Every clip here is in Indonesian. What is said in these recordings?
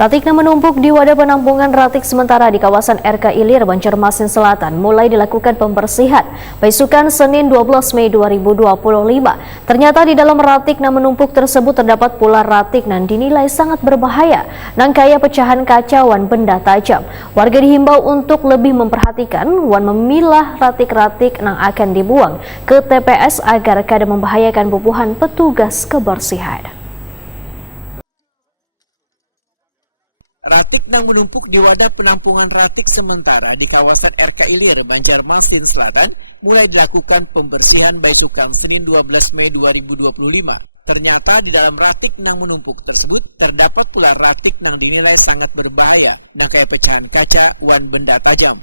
Ratikna menumpuk di wadah penampungan ratik sementara di kawasan RK Ilir, Banjarmasin Selatan mulai dilakukan pembersihan. Besukan Senin 12 Mei 2025. Ternyata di dalam ratikna menumpuk tersebut terdapat pula ratik yang dinilai sangat berbahaya, nang kaya pecahan kaca wan benda tajam. Warga dihimbau untuk lebih memperhatikan wan memilah ratik-ratik yang akan dibuang ke TPS agar kada membahayakan bubuhan petugas kebersihan. Ratik yang menumpuk di wadah penampungan ratik sementara di kawasan RK Ilir, Banjarmasin Selatan mulai dilakukan pembersihan Besukan Senin 12 Mei 2025. Ternyata di dalam ratik yang menumpuk tersebut terdapat pula ratik yang dinilai sangat berbahaya, kayak pecahan kaca wan benda tajam.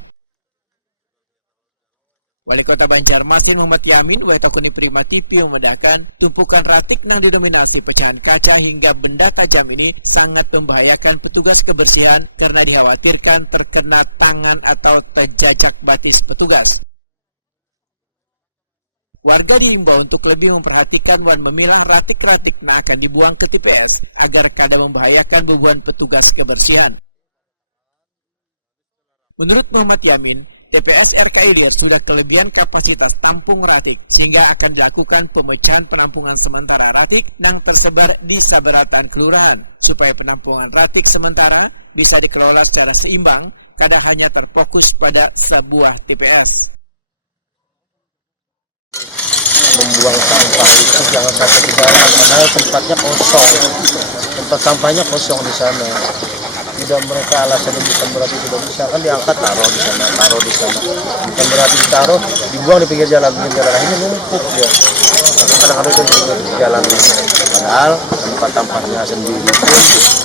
Wali Kota Banjarmasin Muhammad Yamin, Watakuni Prima TV membedakan tumpukan ratik yang didominasi pecahan kaca hingga benda tajam ini sangat membahayakan petugas kebersihan karena dikhawatirkan terkena tangan atau terjajak batis petugas. Warga diimbau untuk lebih memperhatikan dan memilah ratik-ratik yang akan dibuang ke TPS agar kada membahayakan bubuhan petugas kebersihan. Menurut Muhammad Yamin, TPS RK Ilir sudah kelebihan kapasitas tampung ratik sehingga akan dilakukan pemecahan penampungan sementara ratik yang tersebar di saberatan kelurahan supaya penampungan ratik sementara bisa dikelola secara seimbang, kada hanya terfokus pada sebuah TPS. Membuang sampah itu jangan sampai di jalan, padahal tempatnya kosong, tempat sampahnya kosong di sana. Tidak, mereka alasannya bukan berarti tidak bisa, kan diangkat taruh di sana, bukan berarti ditaruh dibuang di pinggir jalan akhirnya numpuk dia. Kadang-kadang itu di pinggir jalan, padahal tempat-tempatnya sendiri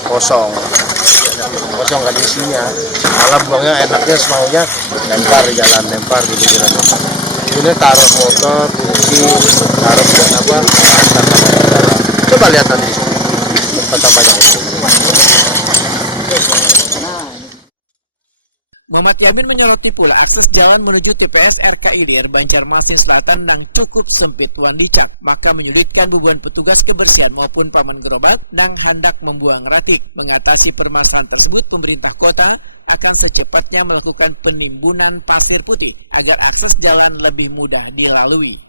kosong kan isinya. Malah buangnya enaknya semaunya lempar di jalan, lempar di pinggiran. Ini taruh motor, kunci, taruh buat apa? Coba lihat nanti tempat sampahnya. Muhammad Yamin menyoroti pula akses jalan menuju TPS RK Ilir, Banjarmasin Selatan yang cukup sempit wan dicap, maka menyulitkan bubuhan petugas kebersihan maupun paman gerobak yang hendak membuang ratik. Mengatasi permasalahan tersebut, pemerintah kota akan secepatnya melakukan penimbunan pasir putih agar akses jalan lebih mudah dilalui.